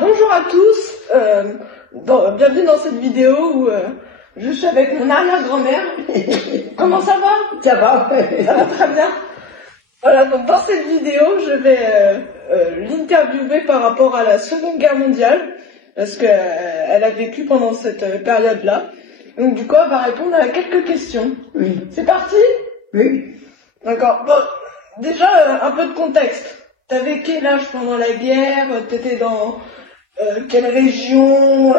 Bonjour à tous, bienvenue dans cette vidéo où je suis avec mon arrière-grand-mère. Comment ça va? Ça va. Ça va très bien. Voilà, donc dans cette vidéo, je vais l'interviewer par rapport à la Seconde Guerre mondiale, parce qu'elle a vécu pendant cette période-là. Donc du coup, elle va répondre à quelques questions. Oui. C'est parti? Oui. D'accord. Bon, déjà, un peu de contexte. T'avais quel âge pendant la guerre? T'étais dans quelle région?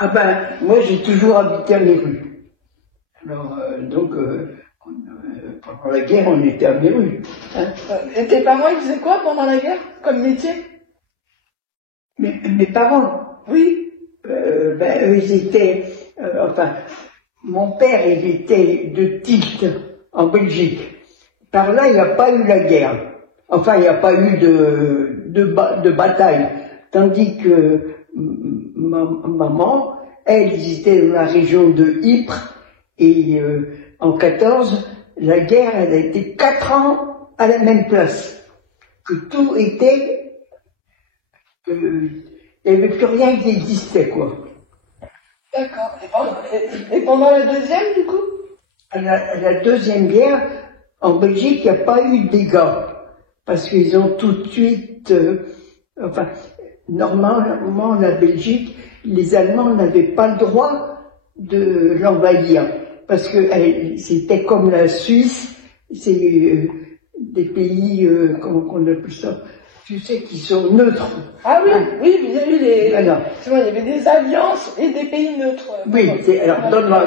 Ah ben, moi j'ai toujours habité à Méru. Alors, pendant la guerre, on était à Méru. Hein. Et tes parents, ils faisaient quoi pendant la guerre, comme métier? Mes parents, Oui. eux, ils étaient... mon père, il était de Tielt, en Belgique. Par là, il n'y a pas eu la guerre. Enfin, il n'y a pas eu de bataille. Tandis que maman, elle, ils étaient dans la région de Ypres. Et en 14, la guerre, elle a été 4 ans à la même place. Que tout était... il n'y avait plus rien qui existait, quoi. D'accord. Et pendant la deuxième, du coup? La deuxième guerre, en Belgique, il n'y a pas eu de dégâts. Parce qu'ils ont tout de suite... normalement, la Belgique, les Allemands n'avaient pas le droit de l'envahir. Parce que c'était comme la Suisse, c'est des pays, comment on appelle ça, tu sais, qui sont neutres. Ah oui, oui, il y a eu des... Alors, il y avait des alliances et des pays neutres. Oui,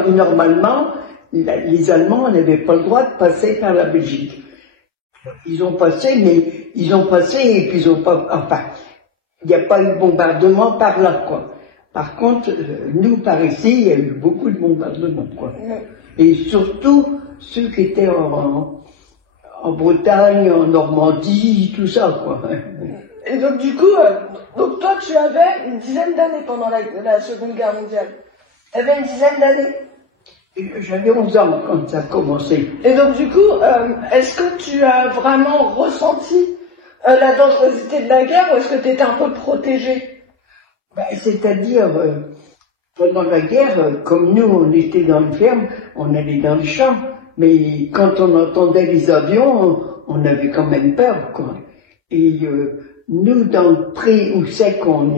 normalement, les Allemands n'avaient pas le droit de passer par la Belgique. Ils ont passé, mais ils ont passé et puis ils ont pas... Enfin, il n'y a pas eu de bombardement par là, quoi. Par contre, nous, par ici, il y a eu beaucoup de bombardements, quoi. Et surtout, ceux qui étaient en Bretagne, en Normandie, tout ça, quoi. Et donc, du coup, donc toi, tu avais une dizaine d'années pendant la Seconde Guerre mondiale. Tu avais une dizaine d'années? J'avais 11 ans quand ça a commencé. Et donc, du coup, est-ce que tu as vraiment ressenti la dangerosité de la guerre ou est-ce que tu étais un peu protégé? C'est-à-dire, pendant la guerre, comme nous, on était dans une ferme, on allait dans le champ, mais quand on entendait les avions, on avait quand même peur, quoi. Et nous, dans le pré où c'est qu'on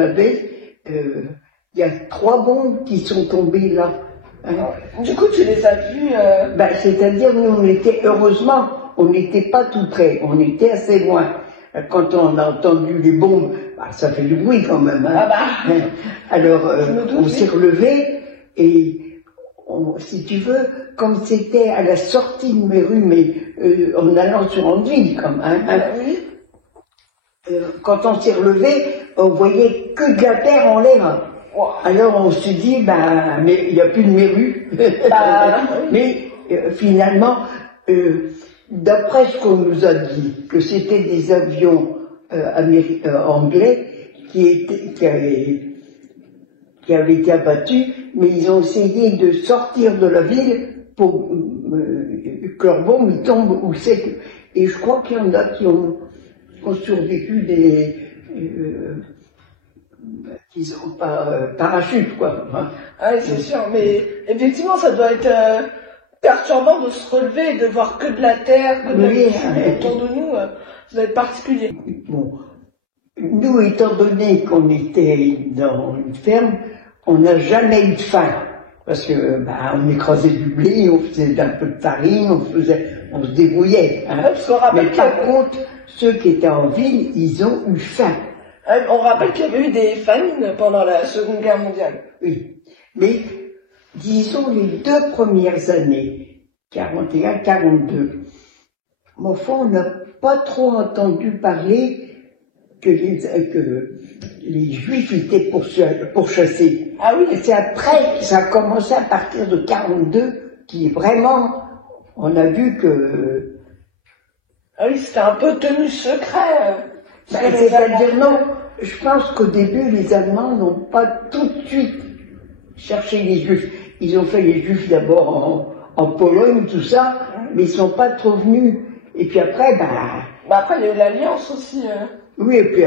avait, il y a 3 bombes qui sont tombées là. Hein. Du coup, tu les as vues c'est-à-dire, nous, heureusement, on n'était pas tout près, on était assez loin. Quand on a entendu les bombes, ça fait du bruit quand même. Hein. Alors, on s'est relevé et, si tu veux, comme c'était à la sortie de Méru, mais en allant sur Andeville, comme quand on s'est relevé, on voyait que de la terre en l'air. Alors on s'est dit, mais il n'y a plus de Méru. Mais finalement, d'après ce qu'on nous a dit, que c'était des avions anglais qui avaient été abattus, mais ils ont essayé de sortir de la ville pour que leur bombe tombe où c'est que... Et je crois qu'il y en a qui ont survécu qui sont pas parachute, quoi. Ah oui, c'est sûr, mais effectivement, ça doit être perturbant de se relever et de voir que de la terre, que de la vie autour de nous, ça doit être particulier. Bon, nous, étant donné qu'on était dans une ferme, on n'a jamais eu de faim. Parce que, on écrasait du blé, on faisait un peu de farine, on se débrouillait. Hein. Mais par contre, ceux qui étaient en ville, ils ont eu faim. On rappelle qu'il y avait eu des famines pendant la Seconde Guerre mondiale. Oui, mais disons les 2 premières années, 41-42, mon fond, on n'a pas trop entendu parler que les Juifs étaient pourchassés. Ah oui. Et c'est après, ça a commencé à partir de 42, qui vraiment, on a vu que... Ah oui, c'était un peu tenu secret. C'est-à-dire, non, je pense qu'au début, les Allemands n'ont pas tout de suite cherché les Juifs. Ils ont fait les Juifs d'abord en Pologne, tout ça, mais ils ne sont pas trop venus. Et puis après, après, il y a eu l'Alliance aussi. Oui, et puis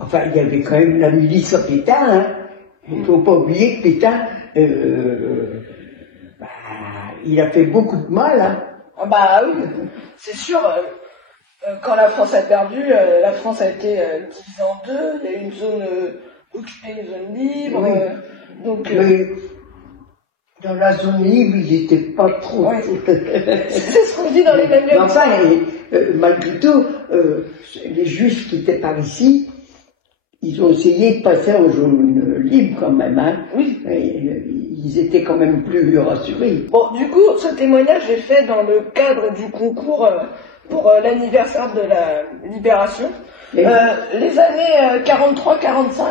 enfin, il y avait quand même la milice à Pétain, hein. Il ne faut pas oublier que Pétain, bah, il a fait beaucoup de mal, hein. Ah bah oui, c'est sûr. Quand la France a perdu, la France a été divisée en deux. Il y a eu une zone occupée, une zone libre. Oui. Donc, Mais dans la zone libre, ils n'étaient pas trop. Ouais. C'est ce qu'on dit dans les manuels. Enfin, malgré tout, les Juifs qui étaient par ici, ils ont essayé de passer en zone libre quand même, hein. Oui. Ils étaient quand même plus rassurés. Bon, du coup, ce témoignage, j'ai fait dans le cadre du concours pour l'anniversaire de la Libération. Les années 43-45,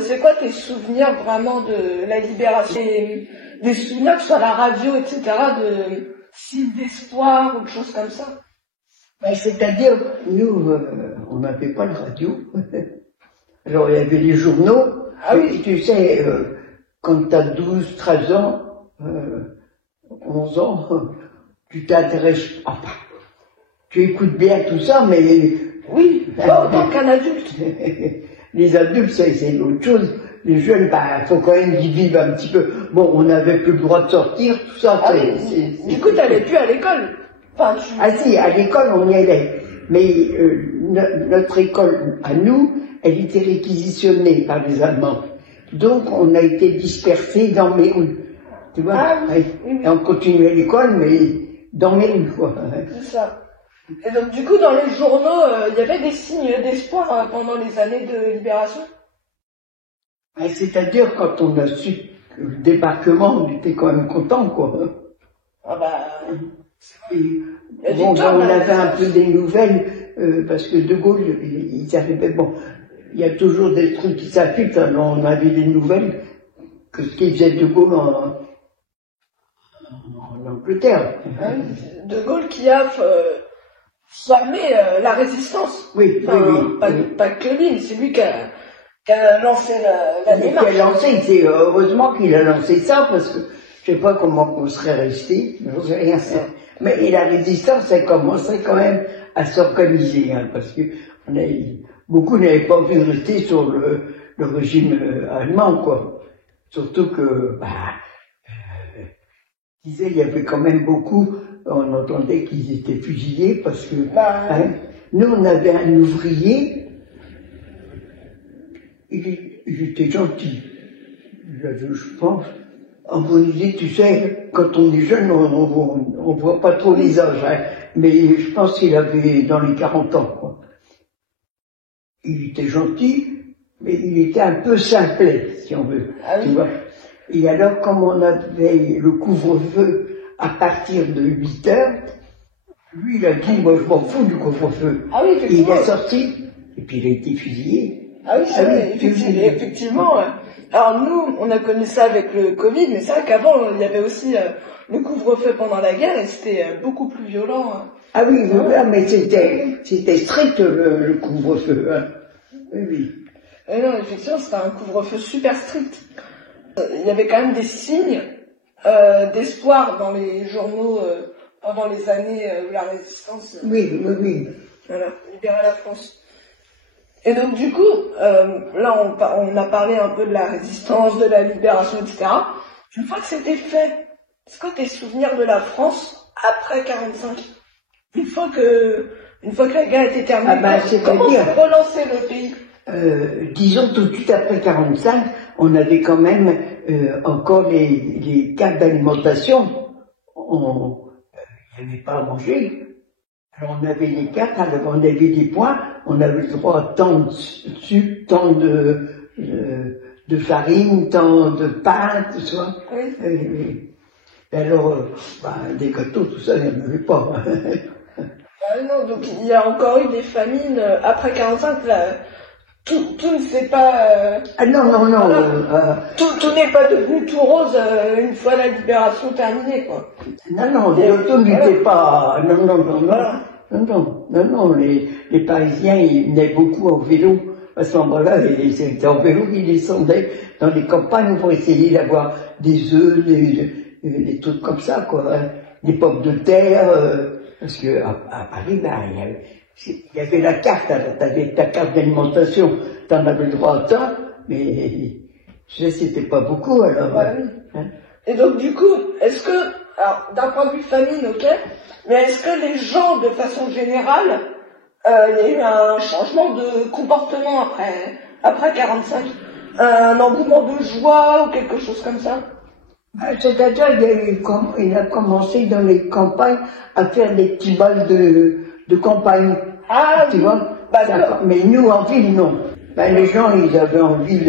c'est quoi tes souvenirs vraiment de la Libération? Des souvenirs, que ce soit à la radio, etc., de signes d'espoir ou de choses comme ça? Ben, c'est-à-dire, nous, on n'avait pas de radio. Alors, il y avait les journaux. Ah oui. Et tu sais, quand tu as 12, 13 ans, 11 ans, tu t'intéresses, enfin, tu écoutes bien tout ça, mais... Oui, pas autant qu'un adulte. Les adultes, c'est autre chose. Les jeunes, bah, faut quand même qu'ils vivent un petit peu. Bon, on n'avait plus le droit de sortir, tout ça. Ah du coup, t'allais plus à l'école. Enfin, Ah si, à l'école, on y allait. Mais notre école, à nous, elle était réquisitionnée par les Allemands. Donc, on a été dispersés dans mes rues. Tu vois? Ah, oui. Et on continuait l'école, mais dans mes rues, quoi. C'est ça. Et donc, du coup, dans les journaux, il y avait des signes d'espoir pendant les années de libération? C'est-à-dire, quand on a su le débarquement, on était quand même content, quoi. Ah bah... Bon, on avait un peu des nouvelles, parce que De Gaulle, ils arrivaient, bon, il y a toujours des trucs qui s'affichent, hein, on avait des nouvelles, que ce qu'il faisait De Gaulle en Angleterre. De Gaulle qui a formé la résistance. Oui, enfin, pas que lui, c'est lui qui a lancé la démarche. Qui a lancé, c'est heureusement qu'il a lancé ça, parce que je sais pas comment on serait resté, je sais rien. Mais la résistance a commencé quand même à s'organiser, hein, parce que beaucoup n'avaient pas vu rester sur le régime allemand, quoi. Surtout que, il y avait quand même beaucoup, on entendait qu'ils étaient fusillés, parce que nous, on avait un ouvrier, il était gentil, je pense. En Bolivie, tu sais, quand on est jeune, on voit pas trop les âges, hein, mais je pense qu'il avait dans les 40 ans, quoi. Il était gentil, mais il était un peu simplet, si on veut, tu vois. Et alors, comme on avait le couvre-feu à partir de 8 heures, lui, il a dit, moi, je m'en fous du couvre-feu. Ah oui, et il est sorti, et puis il a été fusillé. Ah oui, c'est vrai, effectivement. Alors nous, on a connu ça avec le Covid, mais c'est vrai qu'avant, il y avait aussi le couvre-feu pendant la guerre, et c'était beaucoup plus violent. Hein. Ah oui, voilà, mais c'était strict le couvre-feu. Hein. Oui. Et non, effectivement, c'était un couvre-feu super strict. Il y avait quand même des signes d'espoir dans les journaux pendant les années où la résistance... Oui. Voilà, libérait la France. Et donc du coup, là on a parlé un peu de la résistance, de la libération, etc. Une fois que c'était fait, c'est quoi tes souvenirs de la France après 45? Une fois que la guerre était terminée, comment s'est relancé le pays? Disons tout de suite après 45, on avait quand même encore les cartes d'alimentation. Il n'y avait pas à manger. Alors on avait les cartes, on avait des points, on avait le droit à tant de sucre, tant de farine, tant de pain, tout ça. Oui. Et alors, des gâteaux, tout ça, il n'y en avait pas. Non, donc il y a encore eu des famines après 45, là. Tout ne s'est pas... non. Tout n'est pas devenu tout rose une fois la libération terminée, quoi. Non, tout n'était pas... Non, les Parisiens, ils venaient beaucoup en vélo. À ce moment-là, ils étaient en vélo, ils descendaient dans les campagnes pour essayer d'avoir des œufs, des trucs comme ça, quoi. Hein. Des pommes de terre, parce que à Paris, il y avait la carte, tu avais ta carte d'alimentation, tu en avais le droit à temps, mais je sais, c'était pas beaucoup alors. Ouais, oui. Hein. Et donc du coup, est-ce que, alors d'un point de vue famine, ok, mais est-ce que les gens, de façon générale, il y a eu un changement de comportement après 45, un engouement de joie ou quelque chose comme ça? C'est-à-dire, il a commencé dans les campagnes à faire des petits balles de campagne. Ah, tu oui. vois. Bah, mais nous, en ville, non. Ben, les gens, ils avaient envie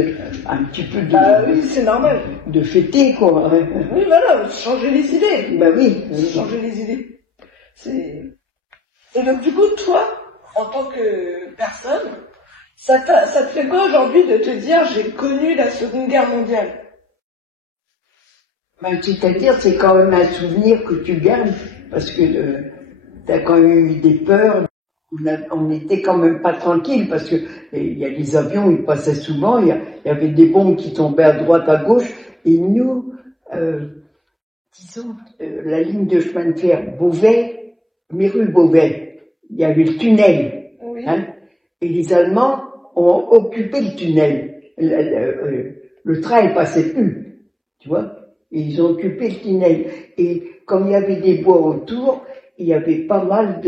un petit peu oui, c'est normal. de fêter, quoi. Oui, voilà, changer les idées. Ben oui. Changer les idées. Et donc du coup, toi, en tant que personne, ça te fait quoi aujourd'hui de te dire j'ai connu la Seconde Guerre mondiale? Ben, c'est-à-dire, c'est quand même un souvenir que tu gardes, parce que tu as quand même eu des peurs. On n'était quand même pas tranquille, parce que il y a les avions, ils passaient souvent, il y avait des bombes qui tombaient à droite, à gauche, et nous, disons, la ligne de chemin de fer Beauvais, Méru-Beauvais, il y avait le tunnel, Oui. Hein, et les Allemands ont occupé le tunnel. Le train ne passait plus, tu vois. Et ils ont occupé le tunnel. Et comme il y avait des bois autour, il y avait pas mal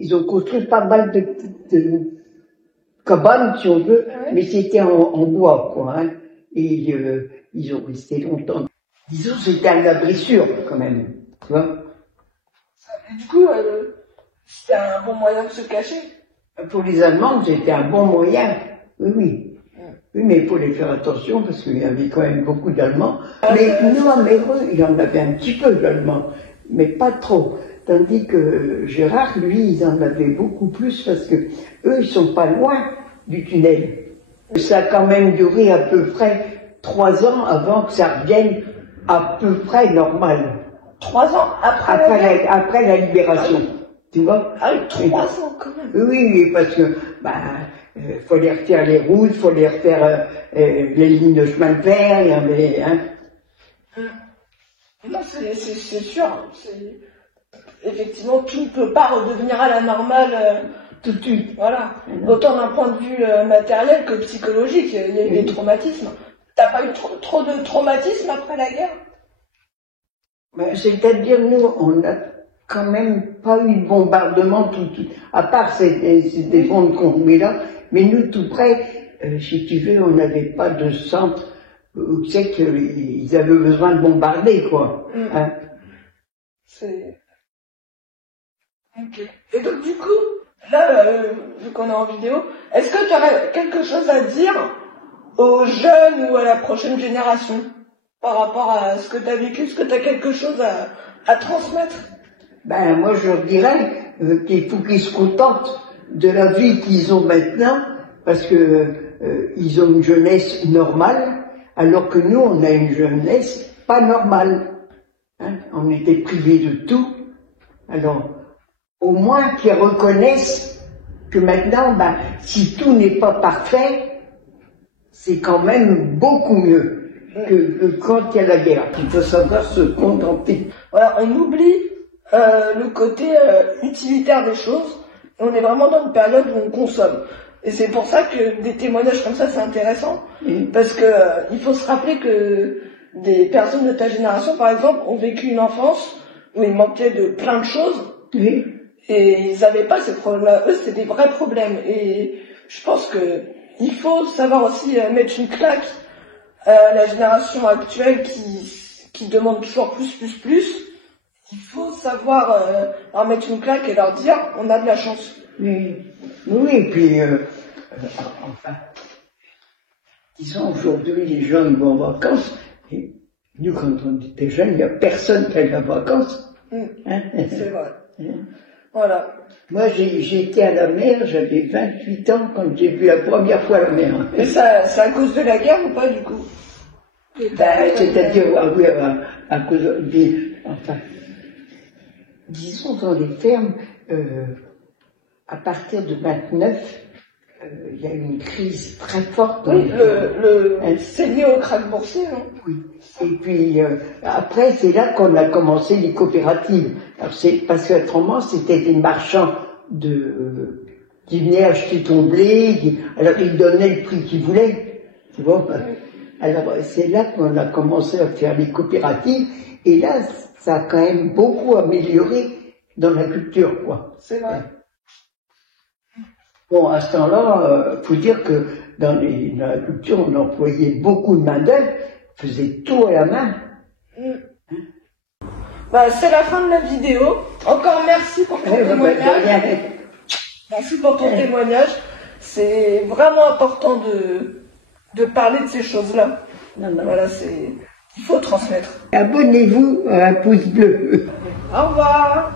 ils ont construit pas mal de cabanes, si on veut, Ouais. mais c'était en bois, quoi. Hein. Et ils ont resté longtemps. Disons, c'était un abri sûr, quand même. Tu vois. Et du coup, c'était un bon moyen de se cacher. Pour les Allemands, c'était un bon moyen. Oui, oui. Oui, mais il faut les faire attention parce qu'il y avait quand même beaucoup d'Allemands. Mais nous, à Méreux, il y en avait un petit peu d'Allemands, mais pas trop. Tandis que Gérard, lui, ils en avaient beaucoup plus parce que eux, ils sont pas loin du tunnel. Ça a quand même duré à peu près 3 ans avant que ça revienne à peu près normal. 3 ans Après la libération. Tu vois? Ah oui, 3 ans quand même. Oui, parce que fallait refaire les routes, fallait refaire les lignes de chemin de fer, il y avait, hein. Non, c'est sûr. Effectivement, tout ne peut pas redevenir à la normale tout de suite. Voilà. Autant d'un point de vue matériel que psychologique, il y a eu des traumatismes. T'as pas eu trop de traumatismes après la guerre? C'est-à-dire, nous, on n'a quand même pas eu de bombardement à part ces bombes qu'on met là, mais nous, tout près, si tu veux, on n'avait pas de centre où tu sais qu'ils avaient besoin de bombarder, quoi. Hein. Ok. Et donc, du coup, là, vu qu'on est en vidéo, est-ce que tu aurais quelque chose à dire aux jeunes ou à la prochaine génération par rapport à ce que tu as vécu? Est-ce que tu as quelque chose à transmettre? Ben, moi, je leur dirais qu'il faut qu'ils se contentent de la vie qu'ils ont maintenant, parce que ils ont une jeunesse normale, alors que nous, on a une jeunesse pas normale. Hein? On était privés de tout. Alors, au moins qu'ils reconnaissent que maintenant, ben, si tout n'est pas parfait, c'est quand même beaucoup mieux que quand il y a la guerre. Il faut savoir se contenter. Voilà, on oublie le côté utilitaire des choses. On est vraiment dans une période où on consomme. Et c'est pour ça que des témoignages comme ça, c'est intéressant. Parce que il faut se rappeler que des personnes de ta génération, par exemple, ont vécu une enfance où il manquait de plein de choses. Oui. Et ils n'avaient pas ces problèmes-là. Eux, c'était des vrais problèmes. Et je pense que il faut savoir aussi mettre une claque à la génération actuelle qui demande toujours plus. Il faut savoir leur mettre une claque et leur dire on a de la chance. Oui, et puis, enfin, disons aujourd'hui, les gens ils vont en vacances, et nous, quand on était jeunes, il n'y a personne qui allait en vacances. Hein? C'est vrai. Voilà. Moi, j'ai été à la mer, j'avais 28 ans quand j'ai vu la première fois la mer. Mais ça, c'est à cause de la guerre ou pas, du coup? C'est-à-dire, oui, à cause des... Enfin, disons dans les fermes, à partir de 29, il y a eu une crise très forte. Oui, c'est lié au krach boursier, non? Oui. Et puis, après, c'est là qu'on a commencé les coopératives. Alors, c'est parce qu'autrement, c'était des marchands qui venaient acheter ton blé, alors ils donnaient le prix qu'ils voulaient, tu vois. Alors c'est là qu'on a commencé à faire les coopératives, et là ça a quand même beaucoup amélioré dans la culture, quoi. C'est vrai. Bon, à ce temps-là, faut dire que dans la culture, on employait beaucoup de main-d'œuvre, on faisait tout à la main. Bah, c'est la fin de la vidéo. Encore merci pour ton témoignage. Merci pour ton témoignage. C'est vraiment important de parler de ces choses-là. Voilà, il faut transmettre. Abonnez-vous à un pouce bleu. Au revoir.